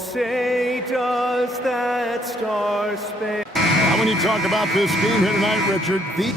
say does that star span. Now when you talk about this game here tonight, Richard, the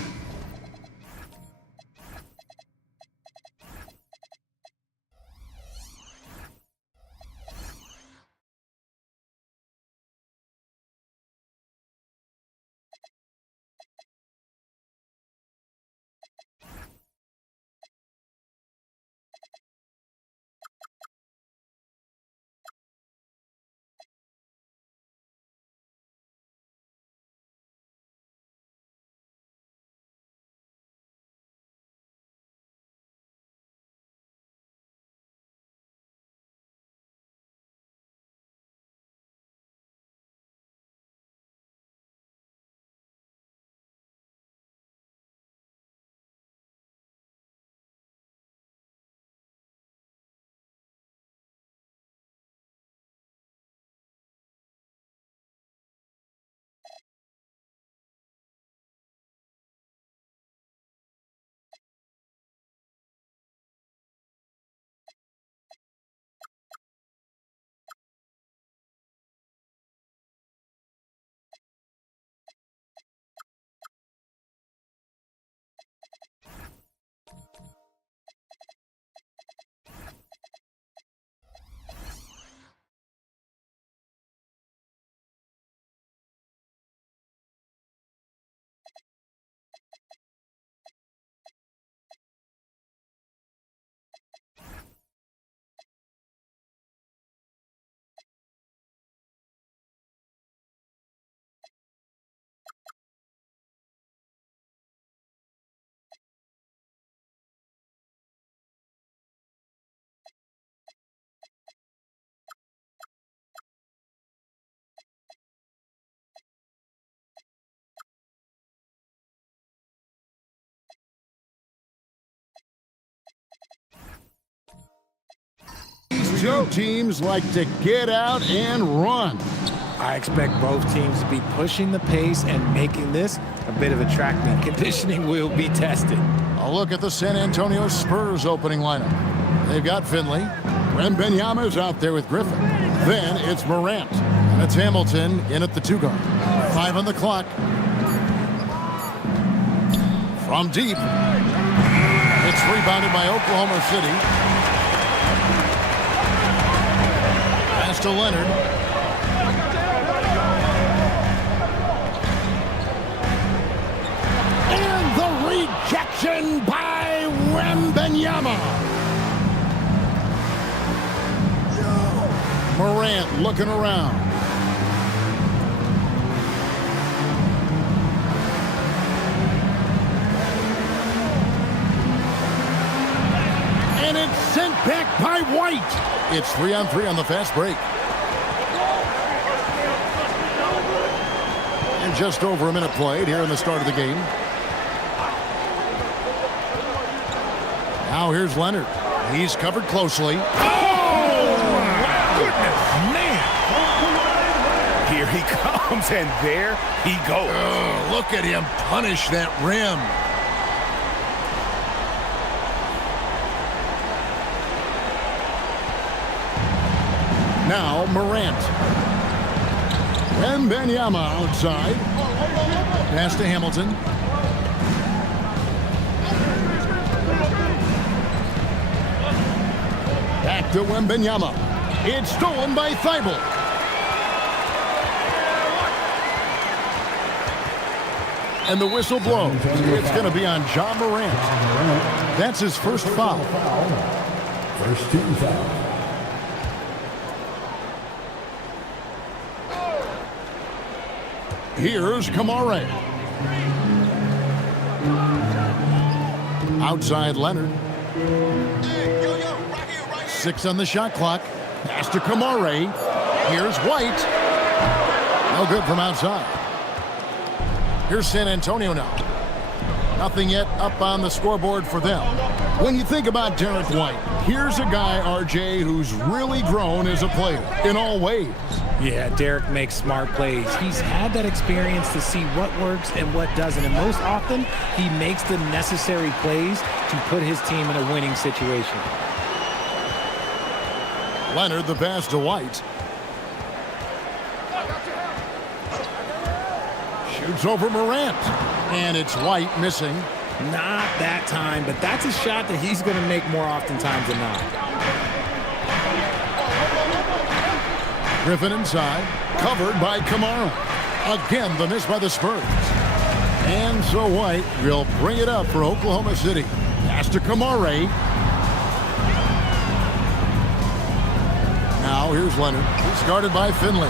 two teams like to get out and run. I expect both teams to be pushing the pace and making this a bit of a track meet. Conditioning will be tested. A look at the San Antonio Spurs opening lineup. They've got Finley. Wembanyama's out there with Griffin. Then it's Morant. And it's Hamilton in at the 2-guard. 5 on the clock. From deep. It's rebounded by Oklahoma City. Pass to Leonard. And the rejection by Wembanyama. Morant looking around. And it's sent back by White. It's 3-on-3 on the fast break. And just over a minute played here in the start of the game. Now here's Leonard. He's covered closely. Oh, my goodness, man. Here he comes, and there he goes. Oh, look at him punish that rim. Now Morant. Wembanyama outside. Pass to Hamilton. Back to Wembanyama. It's stolen by Thibault. And the whistle blows. It's going to be on Ja Morant. That's his first foul. First team foul. Here's Kamare. Outside Leonard. 6 on the shot clock. Pass to Kamare. Here's White. No good from outside. Here's San Antonio now. Nothing yet up on the scoreboard for them. When you think about Derek White, here's a guy, RJ, who's really grown as a player in all ways. Yeah, Derek makes smart plays. He's had that experience to see what works and what doesn't. And most often, he makes the necessary plays to put his team in a winning situation. Leonard, the pass to White. Shoots over Morant. And it's White missing. Not that time, but that's a shot that he's going to make more oftentimes than not. Griffin inside. Covered by Kamara. Again, the miss by the Spurs. And so White will bring it up for Oklahoma City. Pass to Kamara. Now here's Leonard. He's guarded by Finley.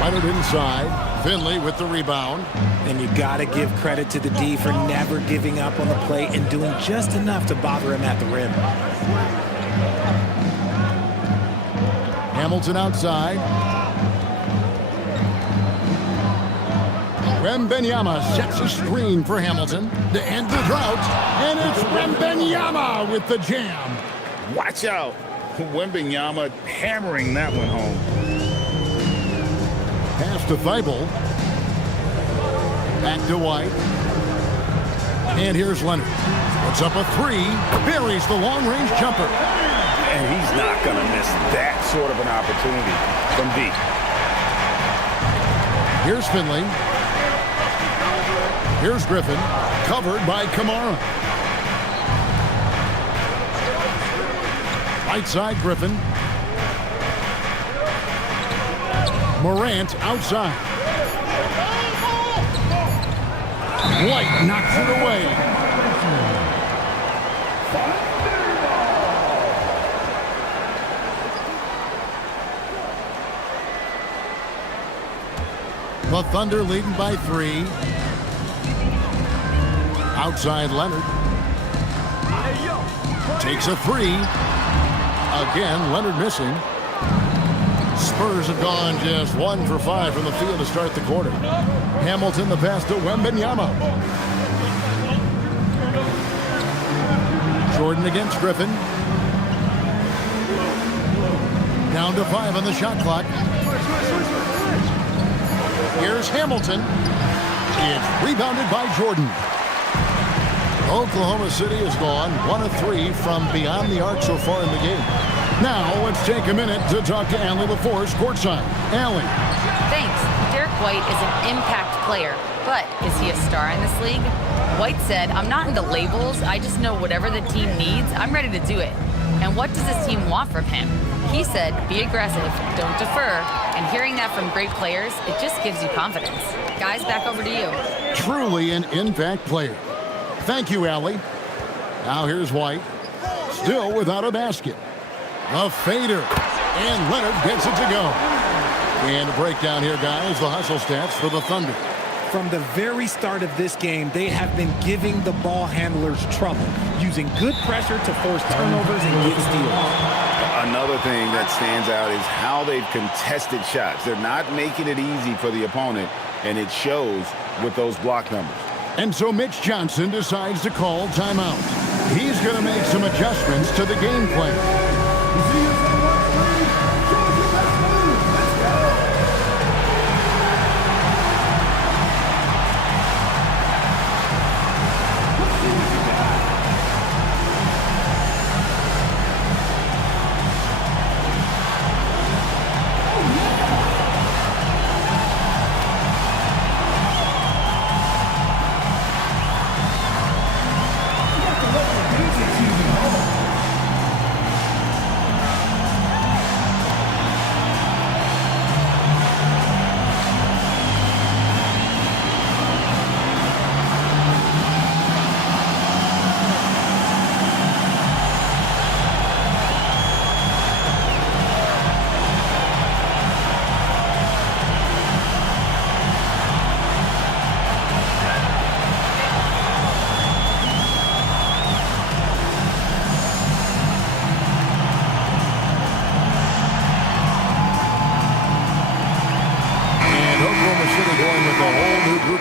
Leonard inside. Finley with the rebound. And you got to give credit to the D for never giving up on the play and doing just enough to bother him at the rim. Hamilton outside. Wembanyama sets a screen for Hamilton to end the drought. And it's Wembanyama with the jam. Watch out. Wembanyama hammering that one home. Pass to Thibault. Back to White. And here's Leonard. Puts up a three. Buries the long-range jumper. And he's not going to miss that sort of an opportunity from deep. Here's Finley. Here's Griffin. Covered by Kamara. Right side, Griffin. Morant outside. White knocks it away. The Thunder leading by 3. Outside Leonard. Takes a 3. Again, Leonard missing. Spurs have gone just 1 for 5 from the field to start the quarter. Hamilton the pass to Wembanyama. Jordan against Griffin. Down to 5 on the shot clock. Here's Hamilton. It's rebounded by Jordan. Oklahoma City has gone 1 of 3 from beyond the arc so far in the game. Now, let's take a minute to talk to Allie LaForce courtside. Allie. Thanks. Derek White is an impact player, but is he a star in this league? White said, "I'm not into labels. I just know whatever the team needs, I'm ready to do it." And what does this team want from him? He said, "Be aggressive, don't defer." And hearing that from great players, it just gives you confidence. Guys, back over to you. Truly an impact player. Thank you, Allie. Now here's White. Still without a basket. A fader. And Leonard gets it to go. And a breakdown here, guys. The hustle stats for the Thunder. From the very start of this game, they have been giving the ball handlers trouble, using good pressure to force turnovers and get steals. Another thing that stands out is how they've contested shots. They're not making it easy for the opponent, and it shows with those block numbers. And so Mitch Johnson decides to call timeout. He's going to make some adjustments to the game plan.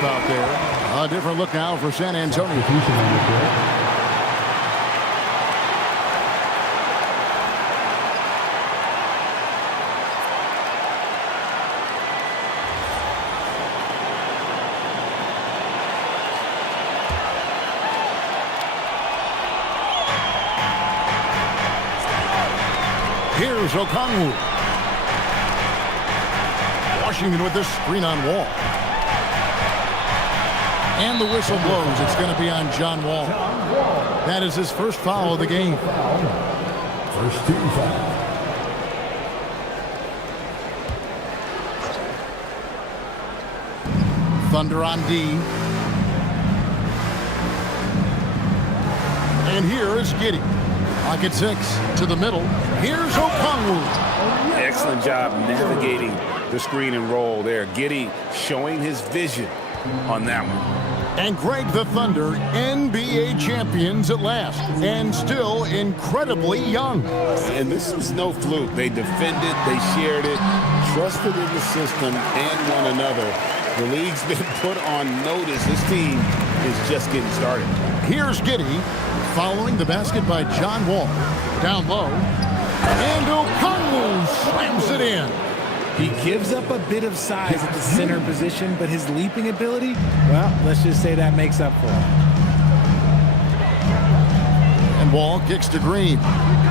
Out there. A different look now for San Antonio. Here's Okongwu. Washington with this screen on Wall. And the whistle blows. It's going to be on John Wall. That is his first foul of the game. First team foul. Thunder on D. And here is Giddey. Pocket 6 to the middle. Here's Okongwu. Excellent job navigating the screen and roll there. Giddey showing his vision on that one. And Greg, the Thunder, NBA champions at last, and still incredibly young. And this was no fluke. They defended, they shared it, trusted in the system and one another. The league's been put on notice. This team is just getting started. Here's Giddey following the basket by John Wall. Down low. And Okongwu slams it in. He gives up a bit of size at the center position, but his leaping ability, well, let's just say that makes up for it. And Wall kicks to Green.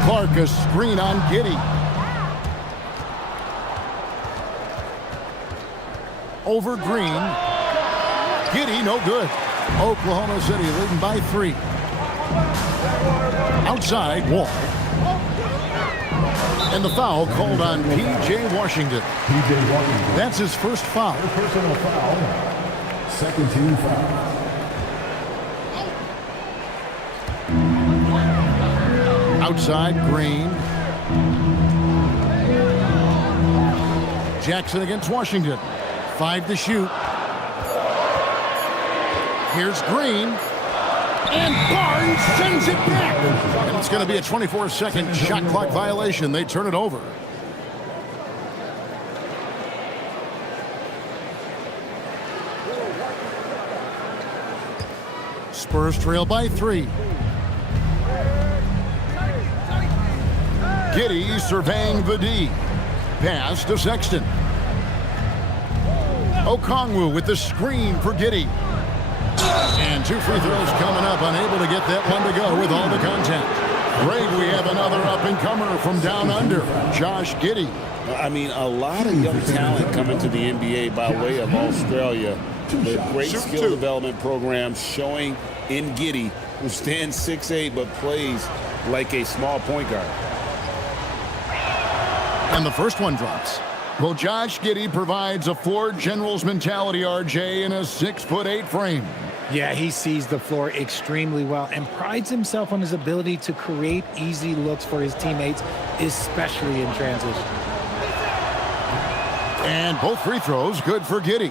Clark a screen on Giddey. Over Green. Giddey, no good. Oklahoma City leading by 3. Outside, Wall. And the foul called on P.J. Washington. P.J. Washington. That's his first foul. Personal foul. Second team foul. Outside, Green. Jackson against Washington. 5 to shoot. Here's Green. And Barnes sends it back. And it's going to be a 24-second shot clock violation. They turn it over. Spurs trail by 3. Giddey surveying the D. Pass to Sexton. Okongwu with the screen for Giddey. And 2 free throws coming up, unable to get that one to go with all the contact. Greg, we have another up-and-comer from down under, Josh Giddey. I mean, a lot of young talent coming to the NBA by way of Australia. The great skill development programs showing in Giddey, who stands 6'8", but plays like a small point guard. And the first one drops. Well, Josh Giddey provides a floor general's mentality, RJ, in a 6'8" frame. Yeah, he sees the floor extremely well and prides himself on his ability to create easy looks for his teammates, especially in transition. And both free throws good for Giddey.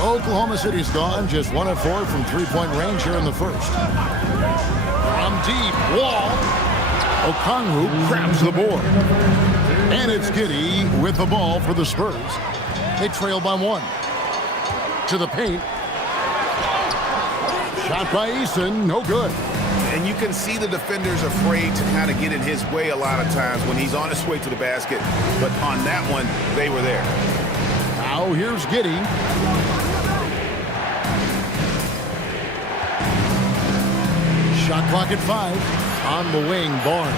Oklahoma City's gone just 1 of 4 from three-point range here in the first. From deep, Wall. Okongwu grabs the board. And it's Giddey with the ball for the Spurs. They trail by 1. To the paint. Shot by Eason, no good. And you can see the defenders afraid to kind of get in his way a lot of times when he's on his way to the basket. But on that one, they were there. Now here's Giddey. Shot clock at 5. On the wing, Barnes.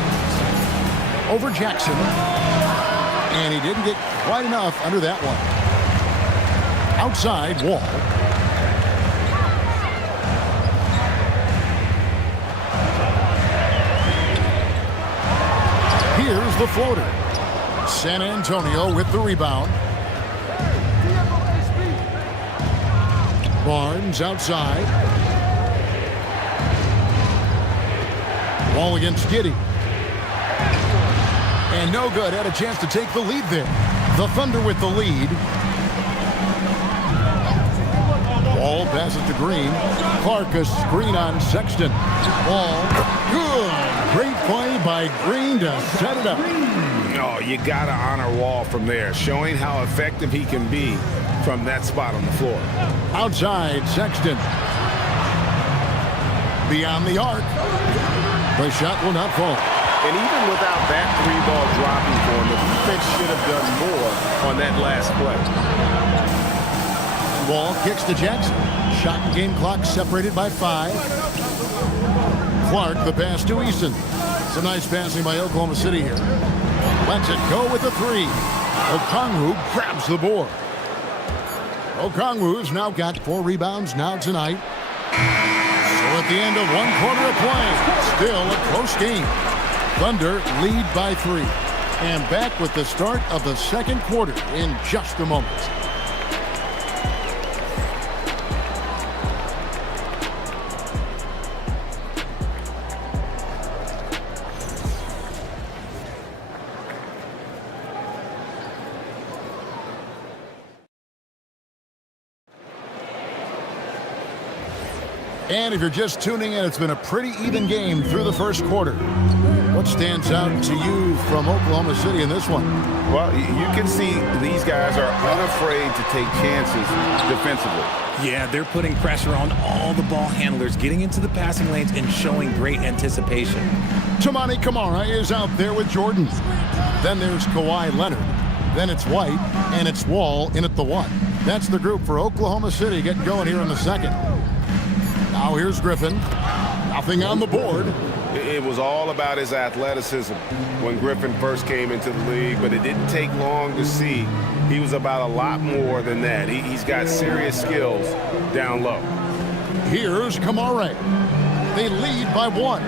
Over Jackson. And he didn't get quite enough under that one. Outside, Wall. Here's the floater. San Antonio with the rebound. Barnes outside. Ball against Giddey. And no good. Had a chance to take the lead there. The Thunder with the lead. Ball passes to Green. Clark a screen on Sexton. Ball. Good. Great play by Green to set it up. Oh, you got to honor Wall from there, showing how effective he can be from that spot on the floor. Outside, Sexton. Beyond the arc. The shot will not fall. And even without that 3-ball dropping for him, the defense should have done more on that last play. Wall kicks to Jackson. Shot and game clock separated by 5. Clark the pass to Eason. Some nice passing by Oklahoma City here. Lets it go with the 3. Okongwu grabs the board. Okongwu's now got 4 rebounds now tonight. So at the end of 1 quarter of play, still a close game. Thunder lead by 3. And back with the start of the second quarter in just a moment. And if you're just tuning in, it's been a pretty even game through the first quarter. What stands out to you from Oklahoma City in this one? Well, you can see these guys are unafraid to take chances defensively. Yeah, they're putting pressure on all the ball handlers, getting into the passing lanes and showing great anticipation. Toumani Camara is out there with Jordan. Then there's Kawhi Leonard. Then it's White, and it's Wall in at the 1. That's the group for Oklahoma City getting going here in the second. Now here's Griffin. Nothing on the board. It was all about his athleticism when Griffin first came into the league, but it didn't take long to see he was about a lot more than that. He's got serious skills down low. Here's Camara. They lead by 1.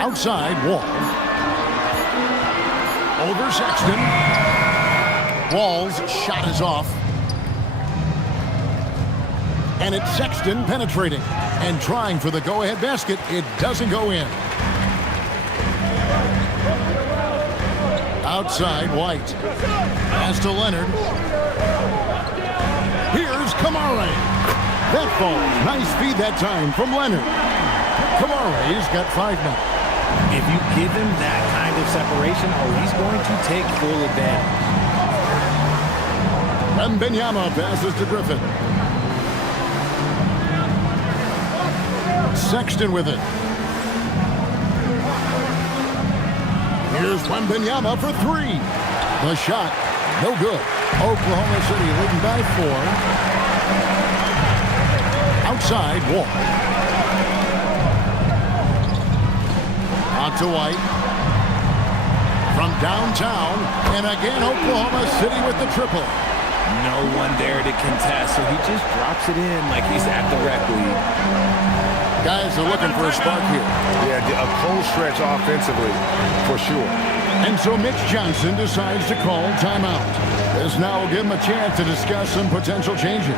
Outside, Wall. Over Sexton. Wall's shot is off. And it's Sexton penetrating and trying for the go-ahead basket. It doesn't go in. Outside, White. Pass to Leonard. Here's Camara. That falls. Nice feed that time from Leonard. Camara's got 5 now. If you give him that kind of separation, he's going to take full advantage. Wembanyama passes to Griffin. Sexton with it. Here's Wembanyama for 3. The shot, no good. Oklahoma City leading by 4. Outside, Wall. On to White. From downtown, and again Oklahoma City with the triple. No one there to contest, so he just drops it in like he's at the rec league. Guys are looking for a spark here. Yeah, a cold stretch offensively, for sure. And so Mitch Johnson decides to call timeout. This now will give him a chance to discuss some potential changes.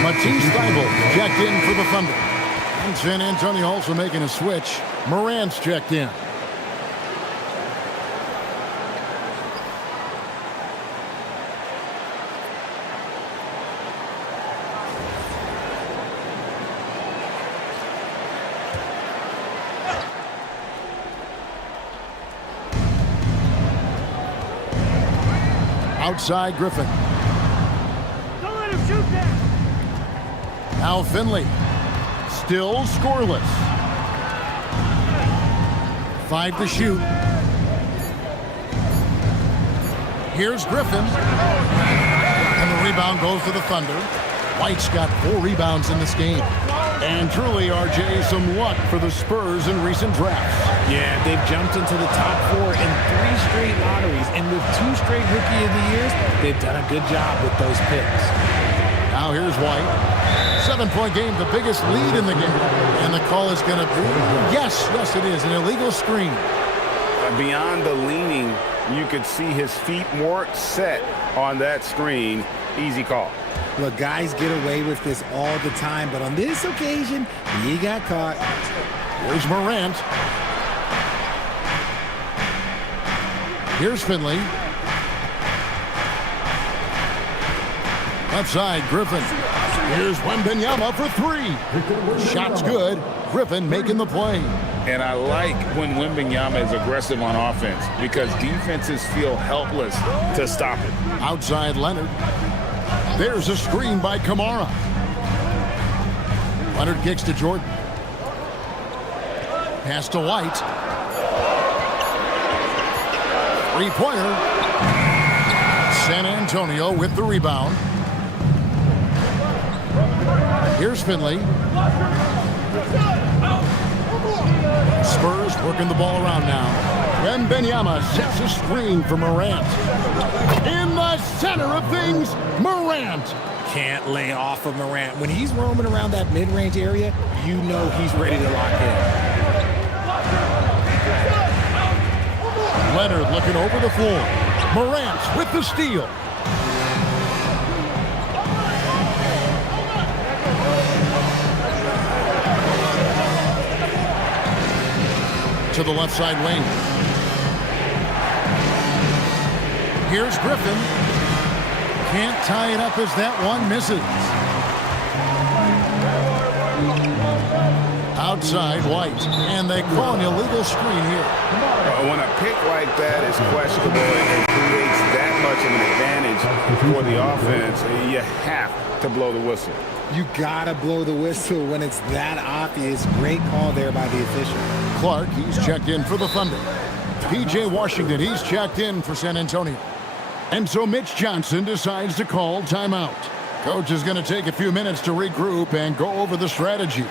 Matisse Thybulle checked in for the Thunder. And San Antonio also making a switch. Morant's checked in. Outside Griffin. Don't let him shoot that. Now Finley. Still scoreless. 5 to shoot. Here's Griffin. And the rebound goes to the Thunder. White's got 4 rebounds in this game. And truly, RJ, some luck for the Spurs in recent drafts. Yeah, they've jumped into the top 4 in 3 straight lotteries, and with 2 straight Rookie of the Years, they've done a good job with those picks. Now here's White. 7-point game, the biggest lead in the game. And the call is going to be, yes, it is, an illegal screen. Beyond the leaning, you could see his feet weren't set on that screen. Easy call. Look, guys get away with this all the time, but on this occasion, he got caught. Here's Morant. Here's Finley. Left side, Griffin. Here's Wembanyama for 3. Shot's good. Griffin making the play. And I like when Wembanyama is aggressive on offense because defenses feel helpless to stop it. Outside Leonard. There's a screen by Kamara. Leonard kicks to Jordan. Pass to White. 3-pointer. San Antonio with the rebound. Here's Finley. Spurs working the ball around now. Wembanyama sets a screen for Morant. In the center of things, Morant. Can't lay off of Morant. When he's roaming around that mid-range area, you know he's ready to lock in. Leonard looking over the floor. Morant with the steal. To the left side wing. Here's Griffin. Can't tie it up as that one misses. Outside White. And they call an illegal screen here. When a pick like that is questionable and creates that much of an advantage for the offense, you have to blow the whistle. You gotta blow the whistle when it's that obvious. Great call there by the official. Clark, he's checked in for the Thunder. P.J. Washington, he's checked in for San Antonio. And so Mitch Johnson decides to call timeout. Coach is going to take a few minutes to regroup and go over the strategy.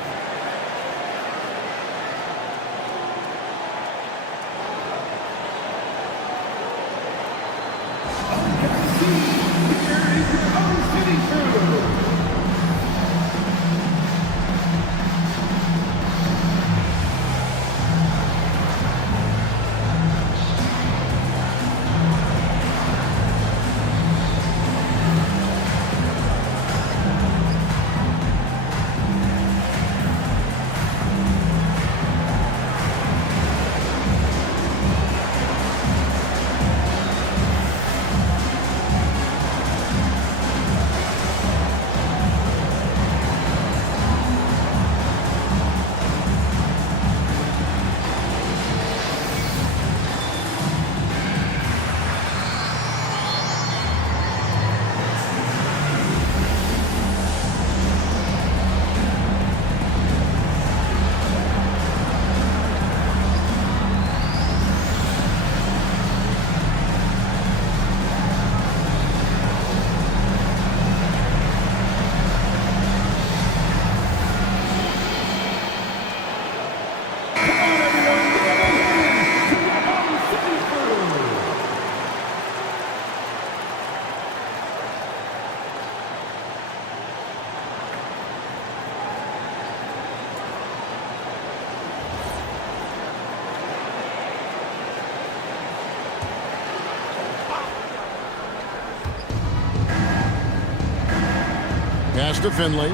Pass to Finley.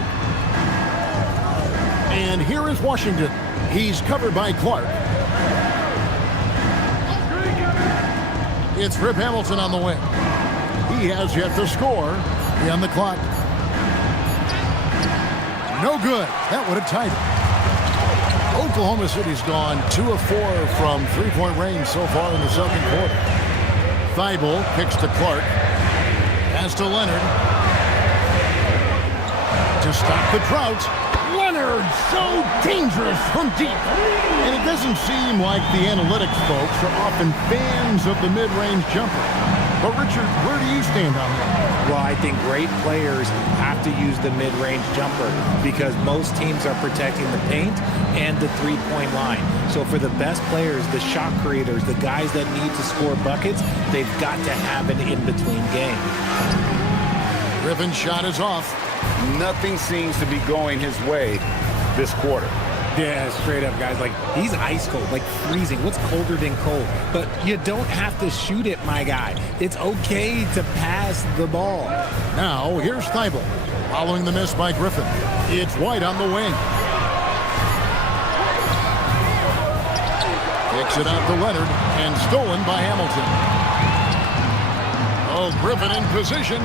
And here is Washington. He's covered by Clark. It's Rip Hamilton on the wing. He has yet to score. He on the clock. No good. That would have tied it. Oklahoma City's gone 2 of 4 from three-point range so far in the second quarter. Thibault kicks to Clark. Pass to Leonard. To stop the drought. Leonard, so dangerous from deep. And it doesn't seem like the analytics folks are often fans of the mid-range jumper. But Richard, where do you stand on that? Well, I think great players have to use the mid-range jumper because most teams are protecting the paint and the three-point line. So for the best players, the shot creators, the guys that need to score buckets, they've got to have an in-between game. Griffin's shot is off. Nothing seems to be going his way this quarter. Yeah, straight up, guys. Like, he's ice cold, like freezing. What's colder than cold? But you don't have to shoot it, my guy. It's okay to pass the ball. Now, here's Thibault. Following the miss by Griffin. It's White on the wing. Kicks it out to Leonard, and stolen by Hamilton. Oh, Griffin in position.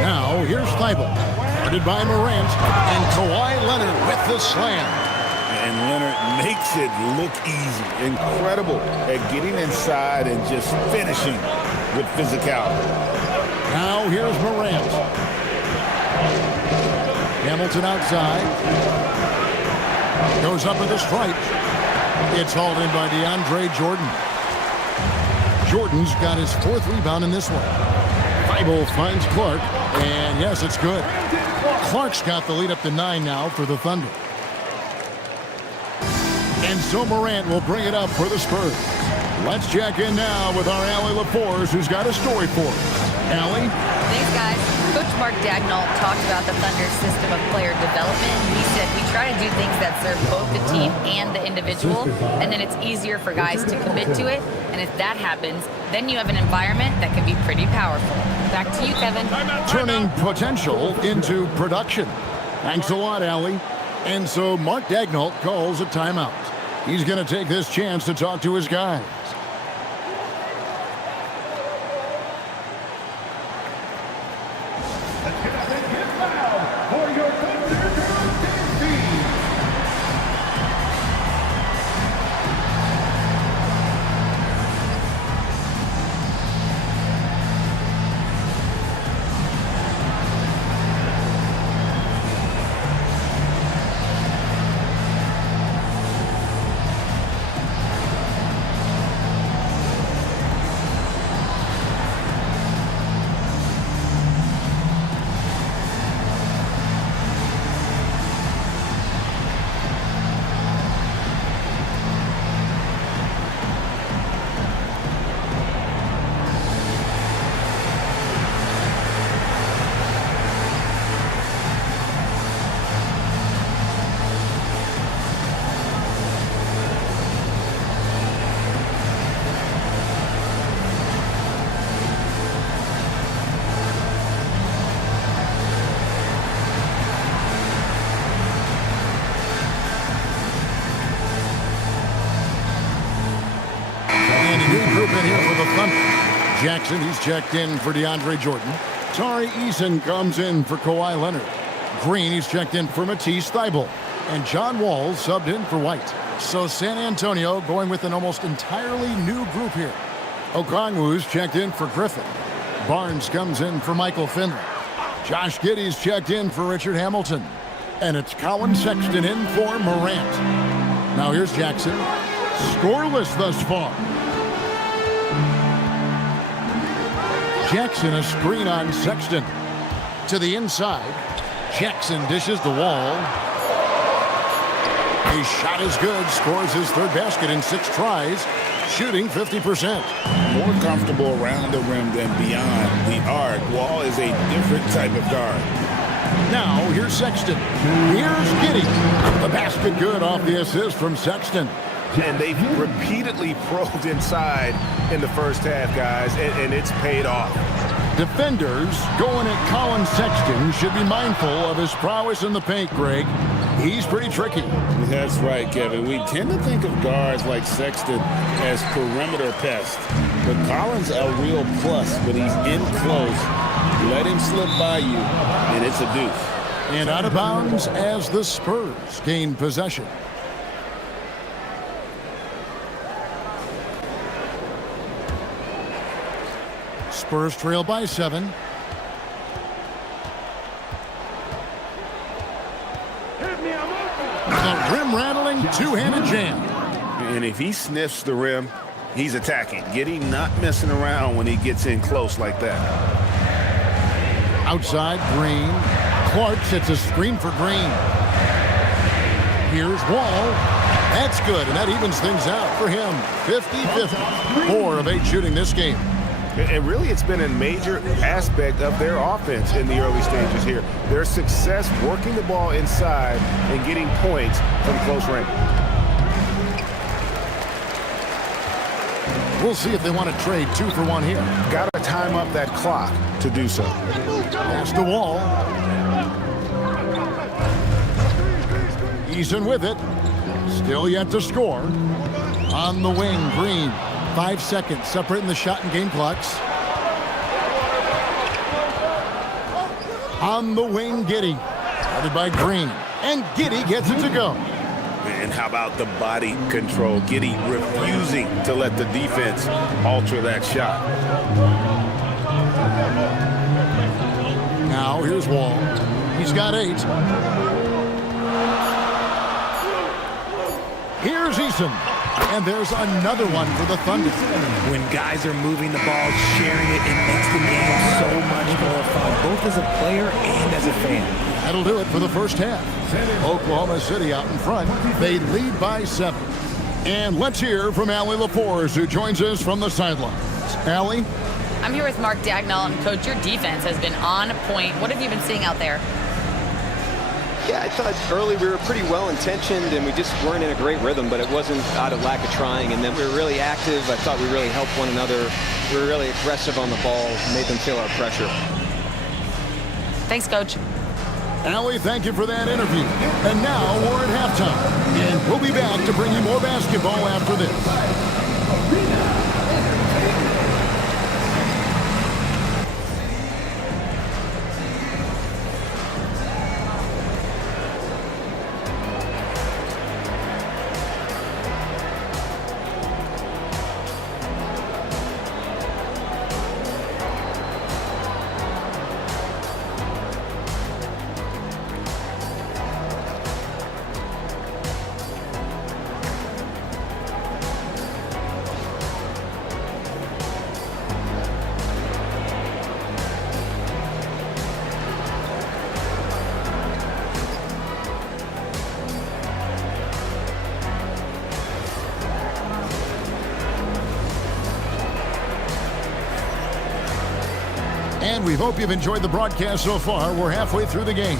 Now, here's Thibault. Guarded by Morant, and Kawhi Leonard with the slam. And Leonard makes it look easy. Incredible at getting inside and just finishing with physicality. Now here's Morant. Hamilton outside. Goes up with a strike. It's hauled in by DeAndre Jordan. Jordan's got his 4th rebound in this one. Thibault finds Clark, and yes, it's good. Clark's got the lead up to 9 now for the Thunder. And so Morant will bring it up for the Spurs. Let's check in now with our Allie LaForce, who's got a story for us. Allie? Thanks, guys. Coach Mark Daigneault talked about the Thunder's system of player development. He said, we try to do things that serve both the team and the individual, and then it's easier for guys to commit to it. And if that happens, then you have an environment that can be pretty powerful. Back to you, Kevin. Turning potential into production. Thanks a lot, Allie. And so Mark Daigneault calls a timeout. He's going to take this chance to talk to his guys. In here for the Thunder. Jackson, he's checked in for DeAndre Jordan. Tari Eason comes in for Kawhi Leonard. Green, he's checked in for Matisse Thybulle. And John Wall subbed in for White. So San Antonio going with an almost entirely new group here. Okongwu's checked in for Griffin. Barnes comes in for Michael Finley. Josh Giddey's checked in for Richard Hamilton. And it's Colin Sexton in for Morant. Now here's Jackson. Scoreless thus far. Jackson, a screen on Sexton. To the inside. Jackson dishes the Wall. His shot is good. Scores his 3rd basket in 6 tries. Shooting 50%. More comfortable around the rim than beyond the arc. Wall is a different type of guard. Now, here's Sexton. Here's Giddey. The basket good off the assist from Sexton. And they've repeatedly probed inside in the first half, guys, and it's paid off. Defenders going at Colin Sexton should be mindful of his prowess in the paint, Greg. He's pretty tricky. That's right, Kevin. We tend to think of guards like Sexton as perimeter pests. But Colin's a real plus when he's in close. Let him slip by you, and it's a deuce. And out of bounds as the Spurs gain possession. Spurs trail by 7. The rim-rattling two-handed jam. And if he sniffs the rim, He's attacking. Giddy not messing around when he gets in close like that. Outside, Green. Clark sets a screen for Green. Here's Wall. That's good, and that evens things out for him. 50-50. 4 of 8 shooting this game. And really, it's been a major aspect of their offense in the early stages here. Their success working the ball inside and getting points from close range. We'll see if they want to trade 2 for 1 here. Got to time up that clock to do so. Pass the Wall. Eason with it. Still yet to score. On the wing, Green. 5 seconds separating the shot and game clocks. On the wing, Giddy. Guarded by Green. And Giddy gets it to go. And how about the body control? Giddy refusing to let the defense alter that shot. Now here's Wall. He's got 8. Here's Eason. And there's another one for the Thunder. When guys are moving the ball, sharing it makes the game so much more fun, both as a player and as a fan. That'll do it for the first half. Oklahoma City out in front. They lead by 7. And let's hear from Allie LaForce, who joins us from the sidelines. Allie? I'm here with Mark Dagnall, and Coach, your defense has been on point. What have you been seeing out there? Yeah, I thought early we were pretty well-intentioned, and we just weren't in a great rhythm, but it wasn't out of lack of trying. And then we were really active. I thought we really helped one another. We were really aggressive on the ball, made them feel our pressure. Thanks, Coach. Allie, thank you for that interview. And now we're at halftime. And we'll be back to bring you more basketball after this. And we hope you've enjoyed the broadcast so far. We're halfway through the game.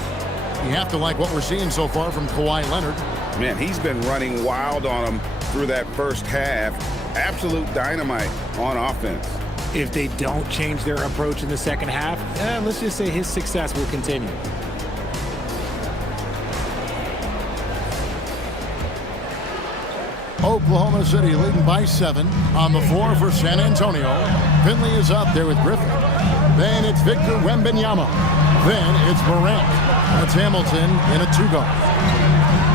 You have to like what we're seeing so far from Kawhi Leonard. Man, he's been running wild on them through that first half. Absolute dynamite on offense. If they don't change their approach in the second half, let's just say his success will continue. Oklahoma City leading by 7 on the floor for San Antonio. Finley is up there with Griffin. Then it's Victor Wembanyama. Then it's Morant. That's Hamilton in a 2-guard.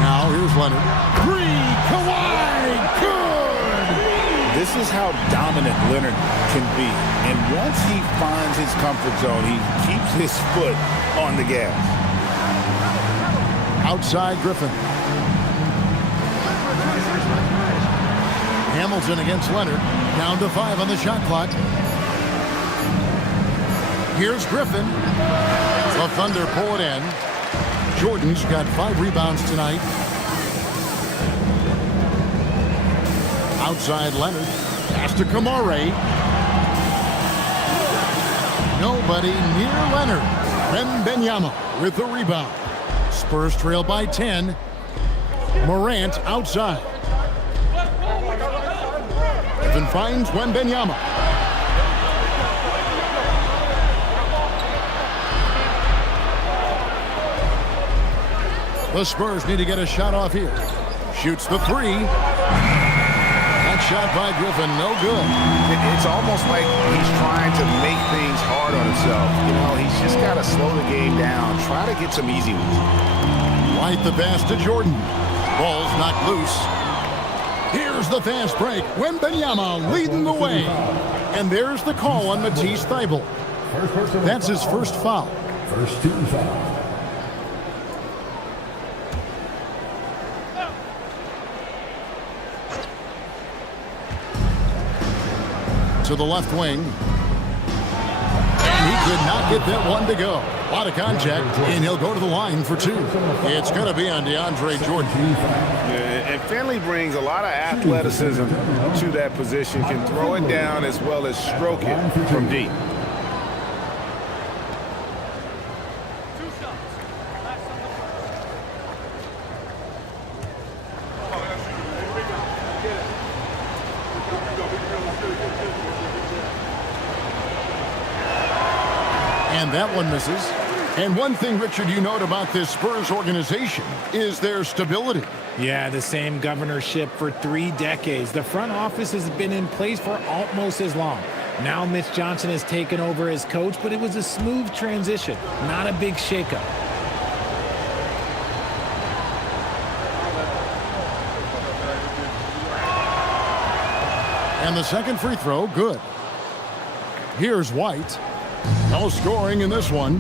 Now here's Leonard. 3, Kawhi, good! This is how dominant Leonard can be. And once he finds his comfort zone, he keeps his foot on the gas. Outside Griffin. Hamilton against Leonard. Down to 5 on the shot clock. Here's Griffin. The Thunder pull it in. Jordan's got 5 rebounds tonight. Outside Leonard. Pass to Kamare. Nobody near Leonard. Wembanyama with the rebound. Spurs trail by 10. Morant outside. Griffin finds Wembanyama. The Spurs need to get a shot off here. Shoots the 3. That shot by Griffin, no good. It's almost like he's trying to make things hard on himself. You know, he's just got to slow the game down, try to get some easy ones. White the pass to Jordan. Ball's knocked loose. Here's the fast break. Wembanyama leading the way. And there's the call on Matisse Thybulle. That's his first foul. First team foul. to the left wing. And he could not get that one to go. A lot of contact, and he'll go to the line for 2. It's going to be on DeAndre Jordan. Yeah, and Finley brings a lot of athleticism to that position, can throw it down as well as stroke it from deep. And that one misses. And one thing, Richard, you note about this Spurs organization is their stability. Yeah, the same governorship for 3 decades. The front office has been in place for almost as long. Now Mitch Johnson has taken over as coach, but it was a smooth transition, not a big shakeup. And the second free throw, good. Here's White. No scoring in this one.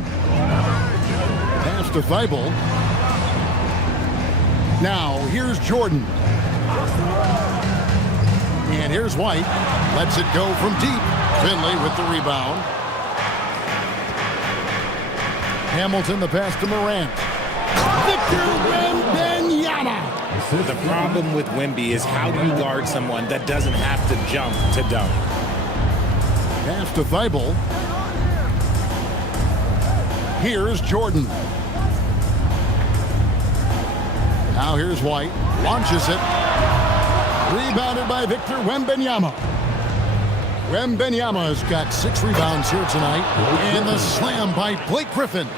Pass to Thibault. Now, here's Jordan. And here's White. Lets it go from deep. Finley with the rebound. Hamilton the pass to Morant. Victor Wembanyama. The problem with Wemby is how do you guard someone that doesn't have to jump to dunk? Pass to Thibault. Here's Jordan. Now here's White. Launches it. Rebounded by Victor Wembanyama. Wembanyama's got 6 rebounds here tonight. And the slam by Blake Griffin.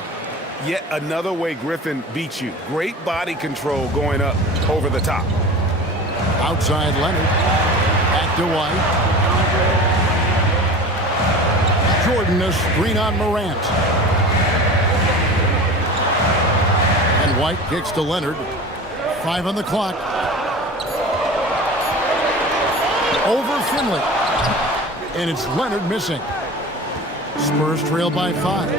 Yet another way Griffin beats you. Great body control going up over the top. Outside Leonard. Back to White. Jordan a screen on Morant. And White kicks to Leonard. 5 on the clock. Over Finley. And it's Leonard missing. Spurs trail by 5.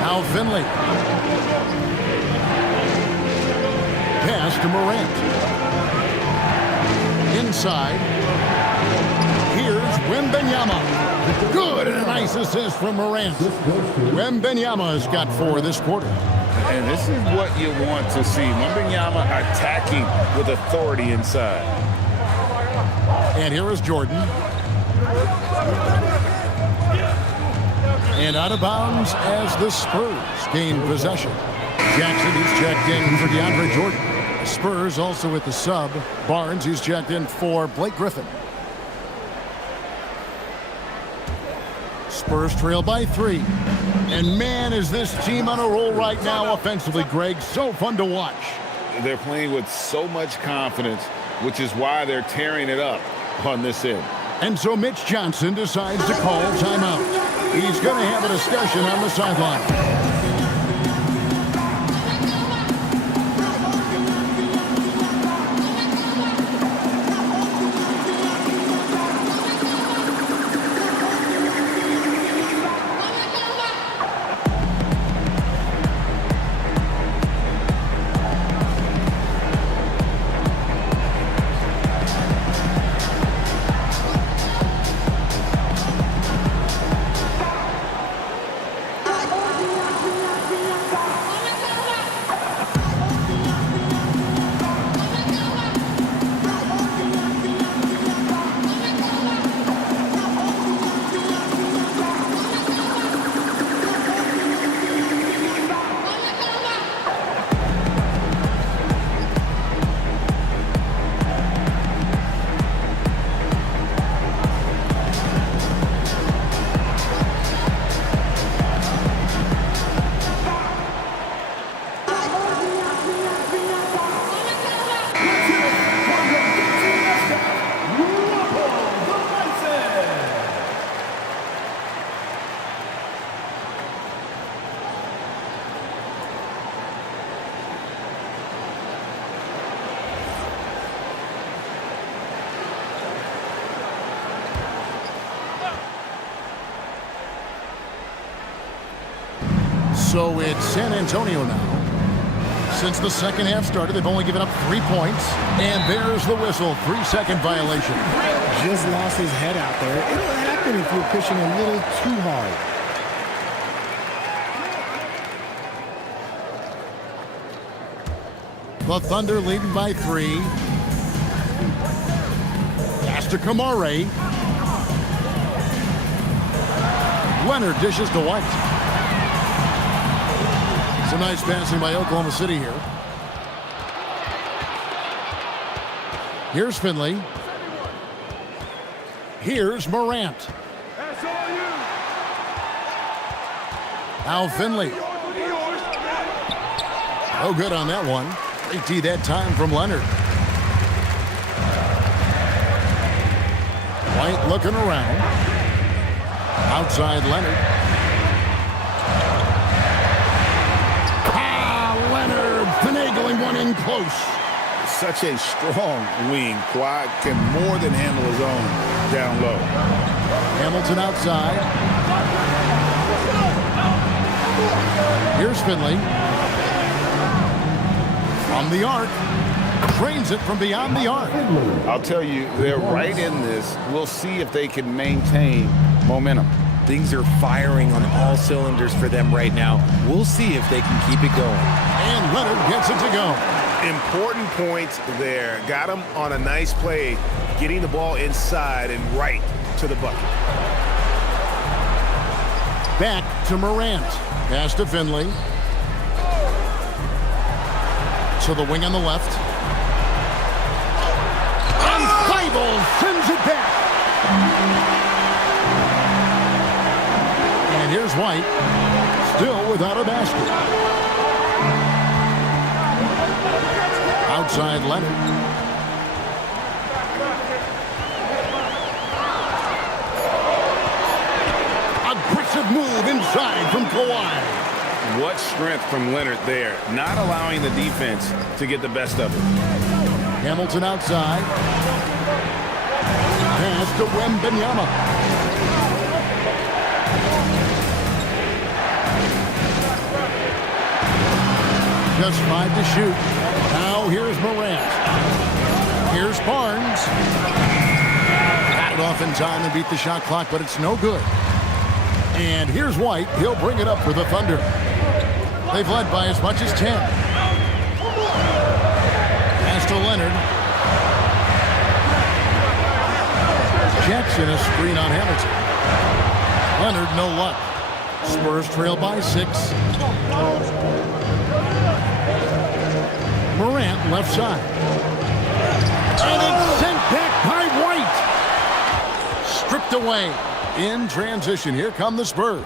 Now Finley. Pass to Morant. Inside. Here's Wembanyama. Good, and a nice assist from Morant. Wembanyama's got 4 this quarter. And this is what you want to see. Wembanyama attacking with authority inside. And here is Jordan. And out of bounds as the Spurs gain possession. Jackson, he's checked in for DeAndre Jordan. The Spurs also with the sub. Barnes, he's checked in for Blake Griffin. Spurs trail by 3. And man, is this team on a roll right now offensively, Greg. So fun to watch. They're playing with so much confidence, which is why they're tearing it up on this end. And so Mitch Johnson decides to call timeout. He's going to have a discussion on the sideline. So it's San Antonio now. Since the second half started, they've only given up 3 points. And there's the whistle, 3-second violation. Just lost his head out there. It'll happen if you're pushing a little too hard. The Thunder leading by 3. Pass to Kamare. Leonard dishes to White. Some nice passing by Oklahoma City here. Here's Finley. Here's Morant. That's all you. Now Finley. Oh, good on that one. Great tee that time from Leonard. White looking around. Outside Leonard. Leonard finagling one in close. Such a strong wing. Kawhi can more than handle his own down low. Hamilton outside. Here's Finley. From the arc. Trains it from beyond the arc. I'll tell you, they're right in this. We'll see if they can maintain momentum. Things are firing on all cylinders for them right now. We'll see if they can keep it going. And Leonard gets it to go. Important points there. Got him on a nice play, getting the ball inside and right to the bucket. Back to Morant. Pass to Finley. To the wing on the left. And Bible sends it back. And here's White. Still without a basket. Outside Leonard. Aggressive move inside from Kawhi. What strength from Leonard there, not allowing the defense to get the best of it. Hamilton outside. Pass to Wembanyama. Just 5 to shoot. Now here's Morant. Here's Barnes. Got it off in time and beat the shot clock, but it's no good. And here's White. He'll bring it up for the Thunder. They've led by as much as 10. Pass to Leonard. Jackson a screen on Hamilton. Leonard no luck. Spurs trail by 6. Morant left side. And it's sent back by White. Stripped away. In transition, here come the Spurs.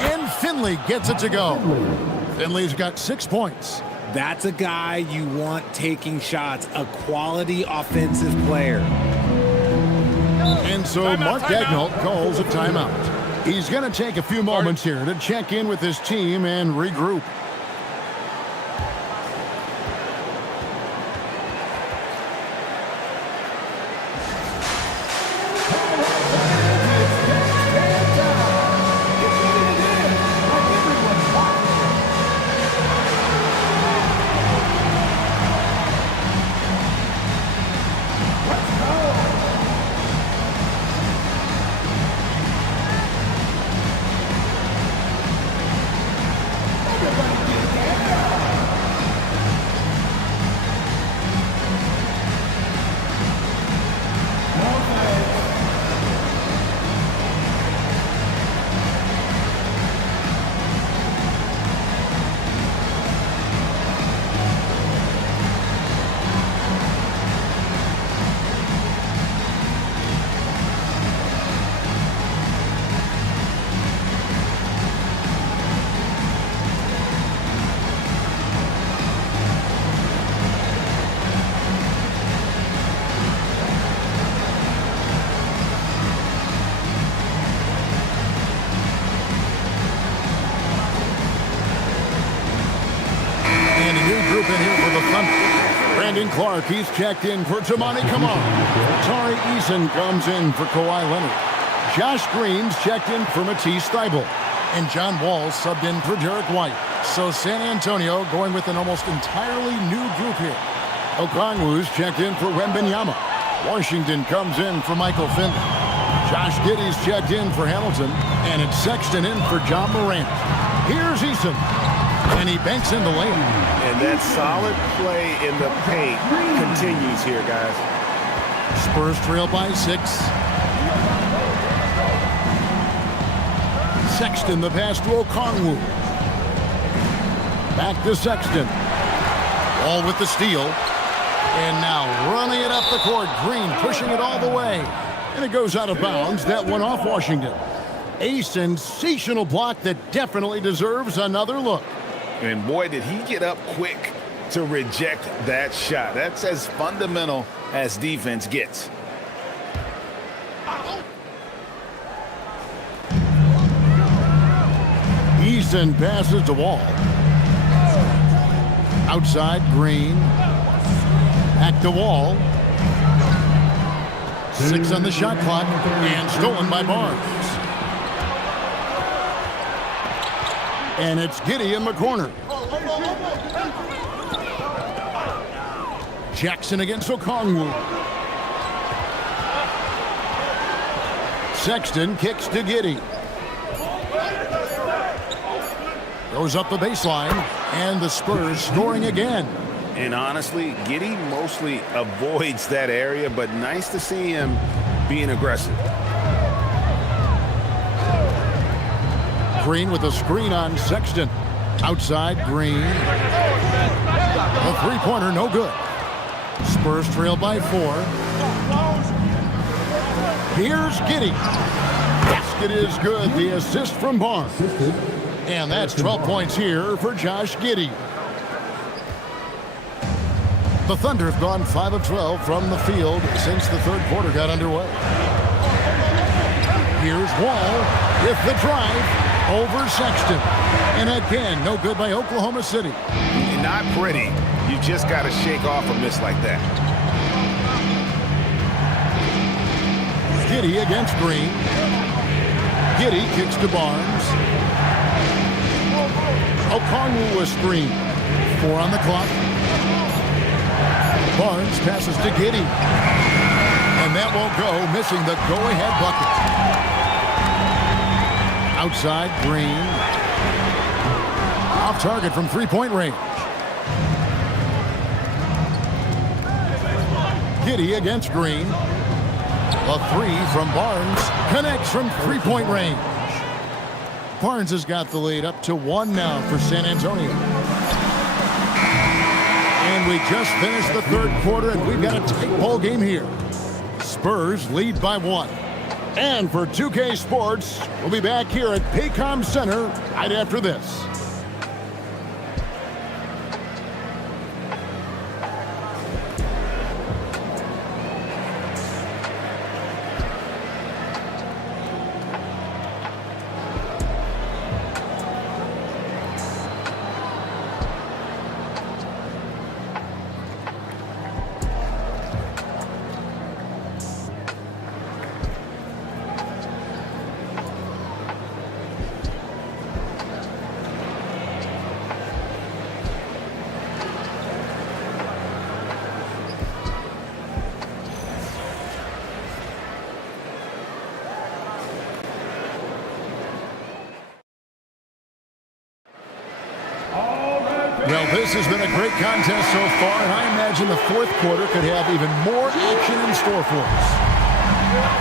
And Finley gets it to go. Finley's got 6 points. That's a guy you want taking shots, a quality offensive player. And so Mark Daigneault calls a timeout. He's going to take a few moments here to check in with his team and regroup. Brandon Clark, he's checked in for Tamani Kamara. Tari Eason comes in for Kawhi Leonard. Josh Green's checked in for Matisse Thybulle. And John Wall subbed in for Derek White. So San Antonio going with an almost entirely new group here. Okongwu's checked in for Wembanyama. Washington comes in for Michael Finley. Josh Giddey's checked in for Hamilton. And it's Sexton in for John Morant. Here's Eason. And he banks in the lane. And that solid play in the paint continues here, guys. Spurs trail by 6. Sexton the pass to Okongwu. Back to Sexton. Wall with the steal. And now running it up the court. Green pushing it all the way. And it goes out of bounds. That one off Washington. A sensational block that definitely deserves another look. And boy, did he get up quick to reject that shot. That's as fundamental as defense gets. Eason passes to Wall. Outside, Green. Back to Wall. 6 on the shot clock. And stolen by Barnes. And it's Giddey in the corner. Jackson against Okongwu. Sexton kicks to Giddey. Goes up the baseline, and the Spurs scoring again. And honestly, Giddey mostly avoids that area, but nice to see him being aggressive. Green with a screen on Sexton. Outside, Green. A three-pointer, no good. Spurs trail by 4. Here's Giddey. Basket is good. The assist from Barnes. And that's 12 points here for Josh Giddey. The Thunder have gone 5 of 12 from the field since the third quarter got underway. Here's Wall with the drive. Over Sexton. And again, no good by Oklahoma City. Not pretty. You just got to shake off a miss like that. Giddey against Green. Giddey kicks to Barnes. Okongwu was screen. 4 on the clock. Barnes passes to Giddey. And that won't go, missing the go-ahead bucket. Outside, Green. Off target from three-point range. Giddey against Green. A 3 from Barnes. Connects from three-point range. Barnes has got the lead up to 1 now for San Antonio. And we just finished the third quarter, and we've got a tight ball game here. Spurs lead by 1. And for 2K Sports, we'll be back here at Paycom Center right after this. Well, this has been a great contest so far, and I imagine the fourth quarter could have even more action in store for us.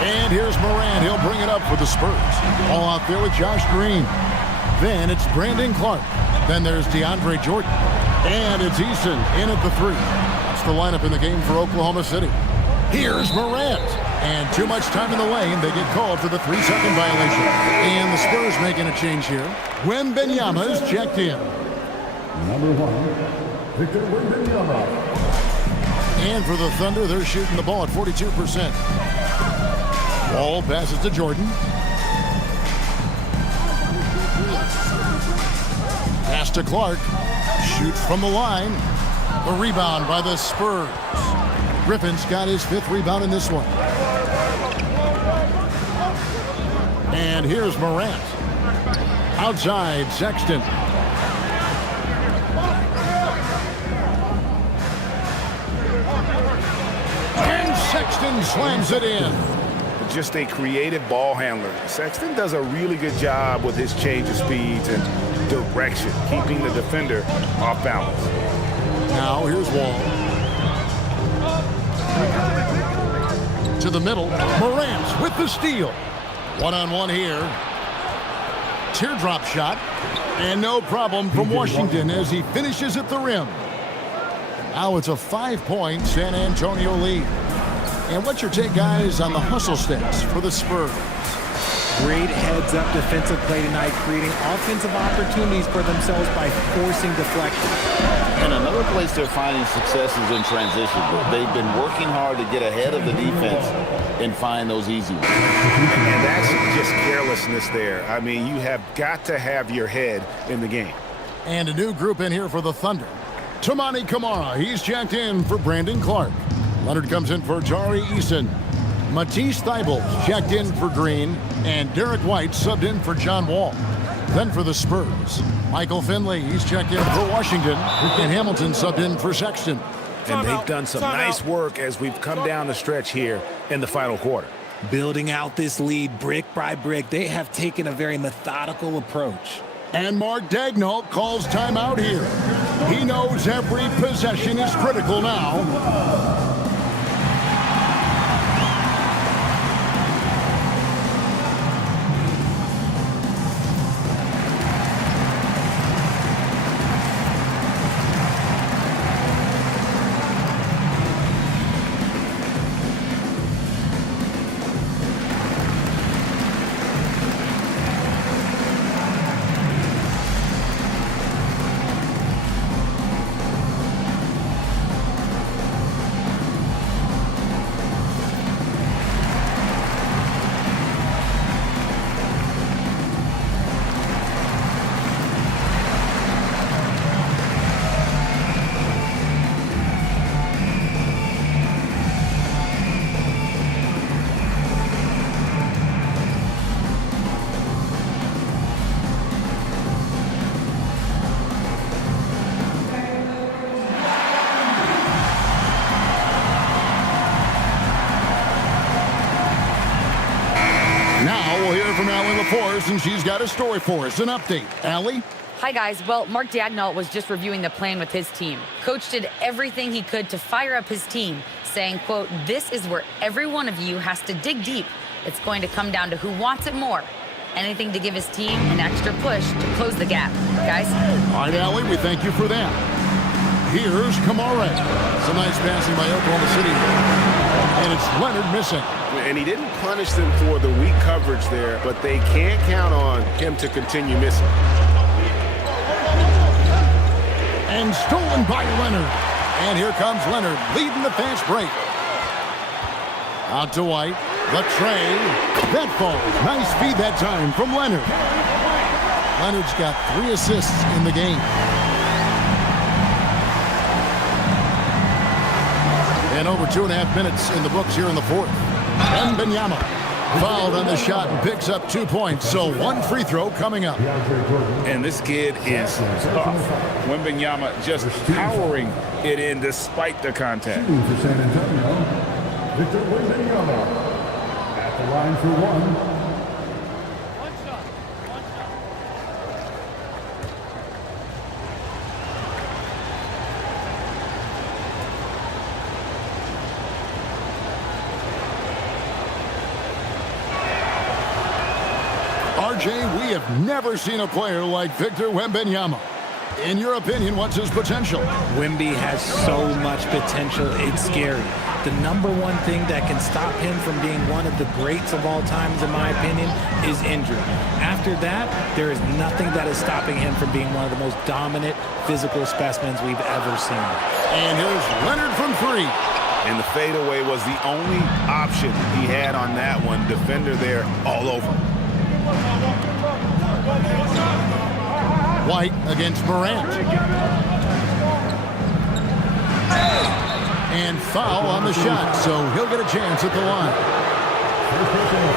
And here's Morant. He'll bring it up for the Spurs. All out there with Josh Green. Then it's Brandon Clark. Then there's DeAndre Jordan. And it's Eason in at the 3. That's the lineup in the game for Oklahoma City. Here's Morant. And too much time in the lane. They get called for the 3-second violation. And the Spurs making a change here. Wembanyama is checked in. Number 1, Victor Wembanyama. And for the Thunder, they're shooting the ball at 42%. Wall passes to Jordan. Pass to Clark. Shoots from the line. The rebound by the Spurs. Griffin's got his 5th rebound in this one. And here's Morant. Outside, Sexton. And Sexton slams it in. Just a creative ball handler. Sexton does a really good job with his change of speeds and direction, keeping the defender off balance. Now here's Wall. To the middle. Morant with the steal. One-on-one here. Teardrop shot. And no problem from Washington as he finishes at the rim. Now it's a 5-point San Antonio lead. And what's your take, guys, on the hustle stats for the Spurs? Great heads-up defensive play tonight, creating offensive opportunities for themselves by forcing deflection. And another place they're finding success is in transition. They've been working hard to get ahead of the defense and find those easy ones. And that's just carelessness there. I mean, you have got to have your head in the game. And a new group in here for the Thunder. Toumani Camara, he's checked in for Brandon Clark. Leonard comes in for Tari Eason. Matisse Thybulle checked in for Green. And Derek White subbed in for John Wall. Then for the Spurs, Michael Finley, he's checked in for Washington. And Hamilton subbed in for Sexton. And they've done some nice work as we've come down the stretch here in the final quarter. Building out this lead brick by brick, they have taken a very methodical approach. And Mark Daigneault calls timeout here. He knows every possession is critical now. And she's got a story for us, an update. Allie? Hi, guys. Well, Mark Daigneault was just reviewing the plan with his team. Coach did everything he could to fire up his team, saying, quote, "This is where every one of you has to dig deep. It's going to come down to who wants it more. Anything to give his team an extra push to close the gap." Guys? All right, Allie, we thank you for that. Here's Camara. Some nice passing by Oklahoma City. And it's Leonard missing. And he didn't punish them for the weak coverage there, but they can't count on him to continue missing. And stolen by Leonard. And here comes Leonard leading the fast break. Out to White. The tray. That falls. Nice feed that time from Leonard. Leonard's got 3 assists in the game. And over 2.5 minutes in the books here in the fourth. Wembanyama fouled on the shot and picks up 2 points. So 1 free throw coming up. And this kid is tough. Wembanyama just powering it in despite the contact. For San Antonio, Victor Wembanyama at the line for 1. RJ, we have never seen a player like Victor Wembanyama. In your opinion, what's his potential? Wemby has so much potential, it's scary. The number one thing that can stop him from being one of the greats of all times, in my opinion, is injury. After that, there is nothing that is stopping him from being one of the most dominant physical specimens we've ever seen. And here's Leonard from 3. And the fadeaway was the only option he had on that one. Defender there all over. White against Morant. And foul on the shot, so he'll get a chance at the line.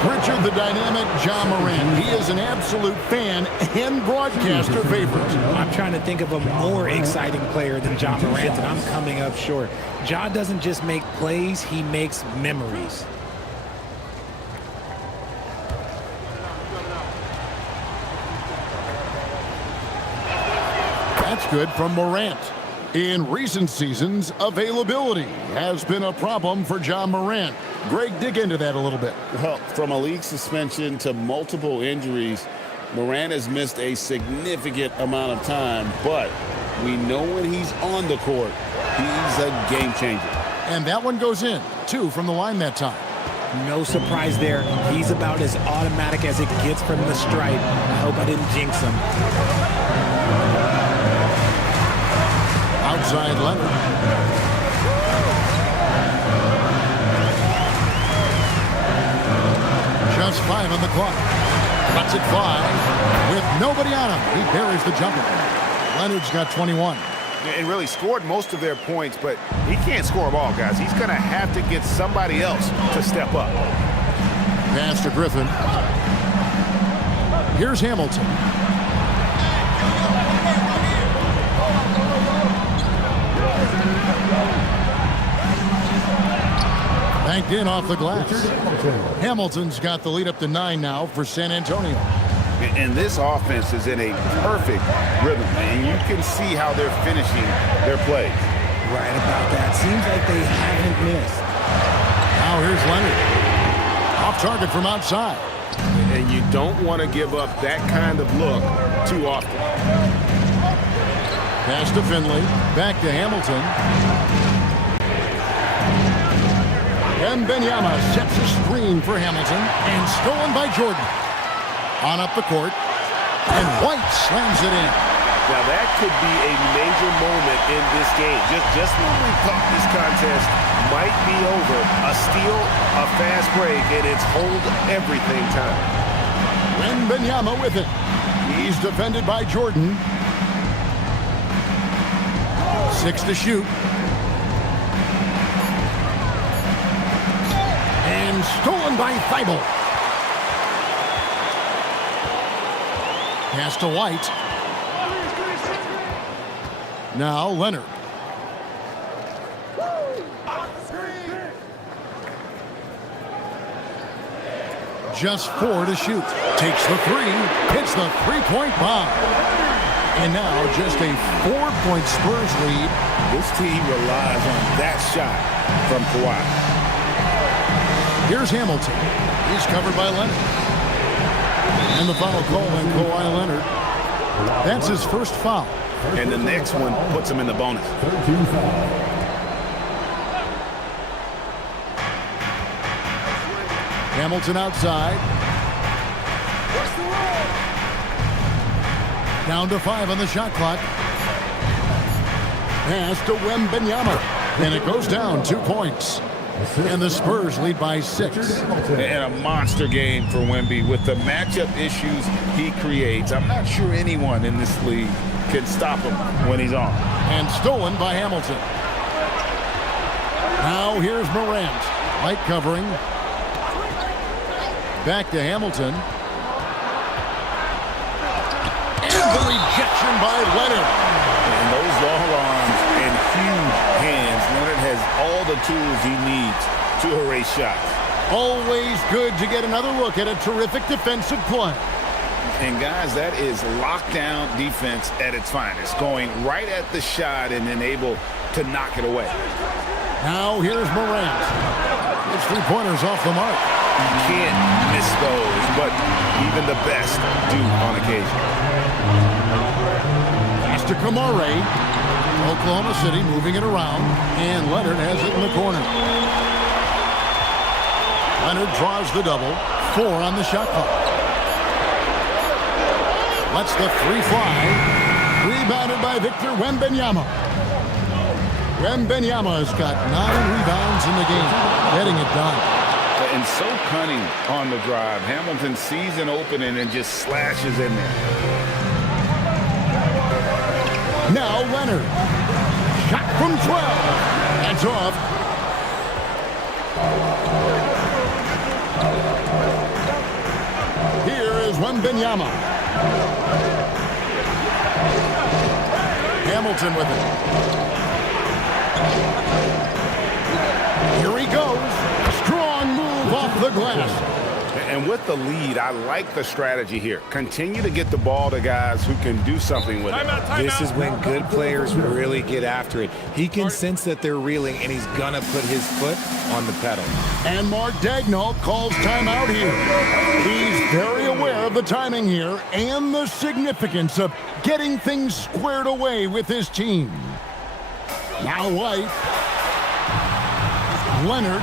Richard, the dynamic John Morant. He is an absolute fan and broadcaster favorite. I'm trying to think of a more exciting player than John Morant, and I'm coming up short. John doesn't just make plays, he makes memories. That's good from Morant. In recent seasons, availability has been a problem for John Morant. Greg, dig into that a little bit. Well, from a league suspension to multiple injuries, Morant has missed a significant amount of time, but we know when he's on the court, he's a game changer. And that one goes in, 2 from the line that time. No surprise there. He's about as automatic as it gets from the stripe. I hope I didn't jinx him. Outside Leonard. Just 5 on the clock. Lets it fly with nobody on him. He buries the jumper. Leonard's got 21. And really scored most of their points, but he can't score them all, guys. He's going to have to get somebody else to step up. Pass to Griffin. Here's Hamilton. Banked in off the glass. Hamilton's got the lead up to 9 now for San Antonio. And this offense is in a perfect rhythm, and you can see how they're finishing their plays. Right about that. Seems like they haven't missed. Now here's Leonard. Off target from outside. And you don't want to give up that kind of look too often. Pass to Finley. Back to Hamilton. Wembanyama sets a screen for Hamilton and stolen by Jordan. On up the court, and White slams it in. Now that could be a major moment in this game. Just when we thought this contest might be over, a steal, a fast break, and it's hold everything time. Wembanyama with it. He's defended by Jordan. 6 to shoot. And stolen by Thibault. Pass to White. Now Leonard. Just 4 to shoot. Takes the 3. Hits the three-point bomb. And now just a 4-point Spurs lead. This team relies on that shot from Kawhi. Here's Hamilton. He's covered by Leonard. And the foul call on Kawhi Leonard. That's his first foul. And the next one puts him in the bonus. 13 foul. Hamilton outside. Down to 5 on the shot clock. Pass to Wembanyama. And it goes down 2 points. And the Spurs lead by 6. And a monster game for Wemby with the matchup issues he creates. I'm not sure anyone in this league can stop him when he's on. And stolen by Hamilton. Now here's Morant. Light covering. Back to Hamilton. And the rejection by Leonard. And those long arms and huge hands. Leonard has all the tools he needs to erase shots. Always good to get another look at a terrific defensive play. And guys, that is lockdown defense at its finest. Going right at the shot and then able to knock it away. Now here's Morant. His 3-pointers off the mark. You can't miss those, but even the best do on occasion. Pass to Kamare. Oklahoma City moving it around, and Leonard has it in the corner. Leonard draws the double. 4 on the shot clock. Lets the 3 fly. Rebounded by Victor Wembanyama. Wembanyama has got 9 rebounds in the game, getting it done. And so cunning on the drive. Hamilton sees an opening and just slashes in there. Now Leonard. Shot from 12. That's off. Wembanyama. Hamilton with it. Here he goes. Strong move off the glass. And with the lead, I like the strategy here. Continue to get the ball to guys who can do something with it. This is when good players really get after it. He can sense that they're reeling, and he's going to put his foot on the pedal. And Mark Daigneault calls timeout here. He's very aware of the timing here and the significance of getting things squared away with his team. Now White. Leonard.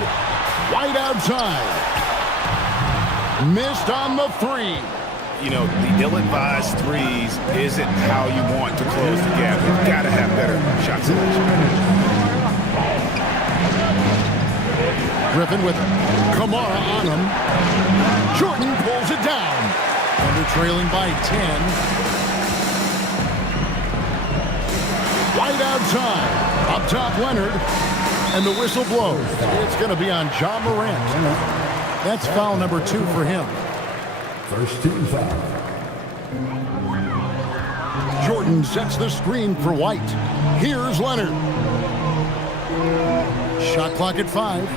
White outside. Missed on the three. You know, the ill-advised threes isn't how you want to close the gap. You've got to have better shot selection. Griffin with Kamara on him. Jordan pulls it down. Under trailing by 10. White outside. Up top Leonard. And the whistle blows. It's going to be on Ja Morant. That's foul number 2 for him. First team foul. Jordan sets the screen for White. Here's Leonard. Shot clock at 5.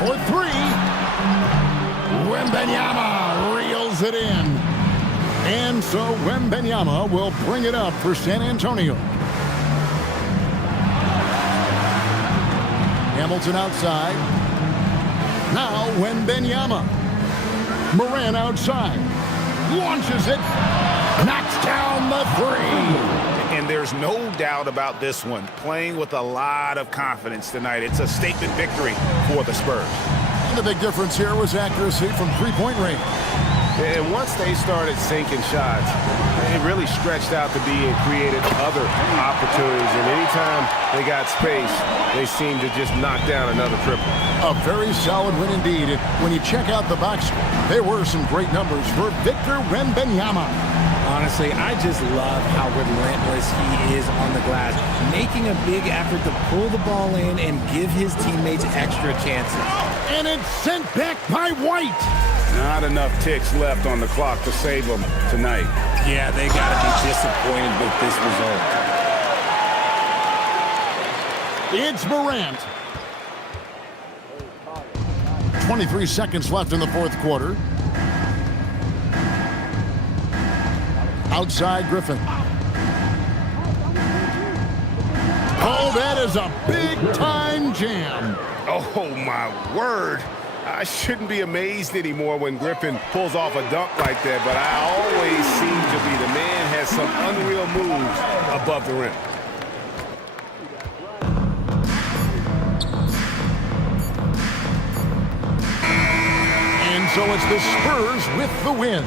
For 3. Wembanyama reels it in. And so Wembanyama will bring it up for San Antonio. Hamilton outside. Now Wembanyama. Morant outside. Launches it. Knocks down the 3. And there's no doubt about this one. Playing with a lot of confidence tonight. It's a statement victory for the Spurs. And the big difference here was accuracy from three-point range. And once they started sinking shots, it really stretched out to be and created other opportunities. And anytime they got space, they seemed to just knock down another triple. A very solid win indeed. And when you check out the box score, there were some great numbers for Victor Wembanyama. Honestly, I just love how relentless he is on the glass, making a big effort to pull the ball in and give his teammates extra chances. And it's sent back by White. Not enough ticks left on the clock to save them tonight. Yeah, they got to be disappointed with this result. It's Morant. 23 seconds left in the fourth quarter. Outside Griffin. Oh, that is a big-time jam. Oh, my word. I shouldn't be amazed anymore when Griffin pulls off a dunk like that, but I always seem to be. The man has some unreal moves above the rim. And so it's the Spurs with the win.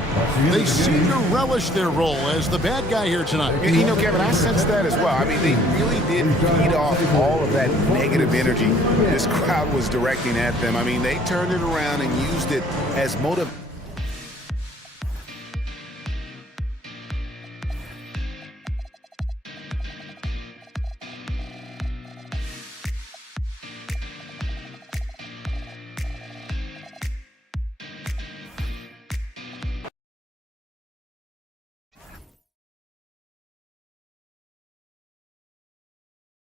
They seem to relish their role as the bad guy here tonight. And, you know, Kevin, I sense that as well. I mean, they really did feed off all of that negative energy this crowd was directing at them. I mean, they turned it around and used it as motivation.